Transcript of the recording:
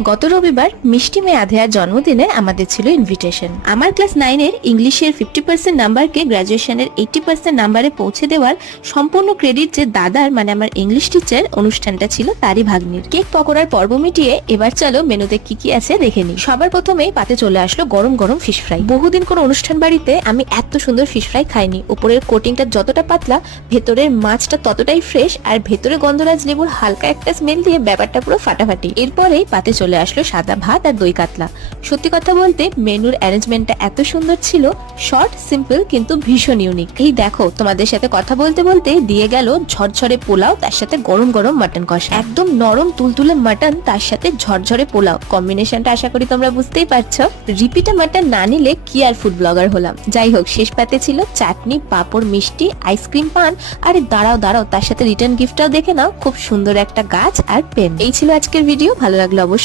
গত রবিবার মিষ্টি মেয়ে আধেয়ার জন্মদিনে আমাদের ছিল ইনভিটেশন। আমার ক্লাস 9-এর ইংলিশের 50% নাম্বারকে গ্র্যাজুয়েশনের 80% নাম্বারে পৌঁছে দেওয়ার সম্পূর্ণ ক্রেডিট যে দাদার মানে আমার ইংলিশ টিচার, অনুষ্ঠানটা ছিল তারই ভাগ্নির। কেক পকোড়ার পর্ব মিটিয়ে এবার চলো মেনুতে কি কি আছে দেখে নিই। সবার প্রথমেই পাতে চলে আসলো গরম গরম ফিশ ফ্রাই। বহুদিন কোনো অনুষ্ঠান বাড়িতে আমি এত সুন্দর ফিশ ফ্রাই খাইনি। উপরের কোটিংটা যতটা পাতলা, ভেতরের মাছটা ততটাই ফ্রেশ, আর ভেতরে গন্ধরাজ লেবুর হালকা একটা স্মেল দিয়ে ব্যাপারটা পুরো ফাটাফাটি। এরপরেই পাতে চলে আসলো সাদা ভাত আর দই কাতলা। সত্যি কথা বলতে মেনুর অ্যারেঞ্জমেন্টটা এত সুন্দর ছিল, শর্ট সিম্পল কিন্তু ভীষণ ইউনিক। এই দেখো, তোমাদের সাথে কথা বলতে বলতে দিয়ে গেল ঝরঝরে পোলাও, তার সাথে গরম গরম মাটন কষা। একদম নরম তুলতুলে মাটন, তার সাথে ঝরঝরে পোলাও, কম্বিনেশনটা আশা করি তোমরা বুঝতেই পারছো। রিপিটে মাটন না নিলে কি আর ফুড ব্লগার হলাম। যাই হোক, শেষ পাতে ছিল চাটনি, পাঁপড়, মিষ্টি, আইসক্রিম, পান। আরে দাঁড়াও দাঁড়াও, তার সাথে রিটার্ন গিফটটাও দেখে নাও, খুব সুন্দর একটা গাছ আর পেন। এই ছিল আজকের ভিডিও। ভালো লাগলো অবশ্যই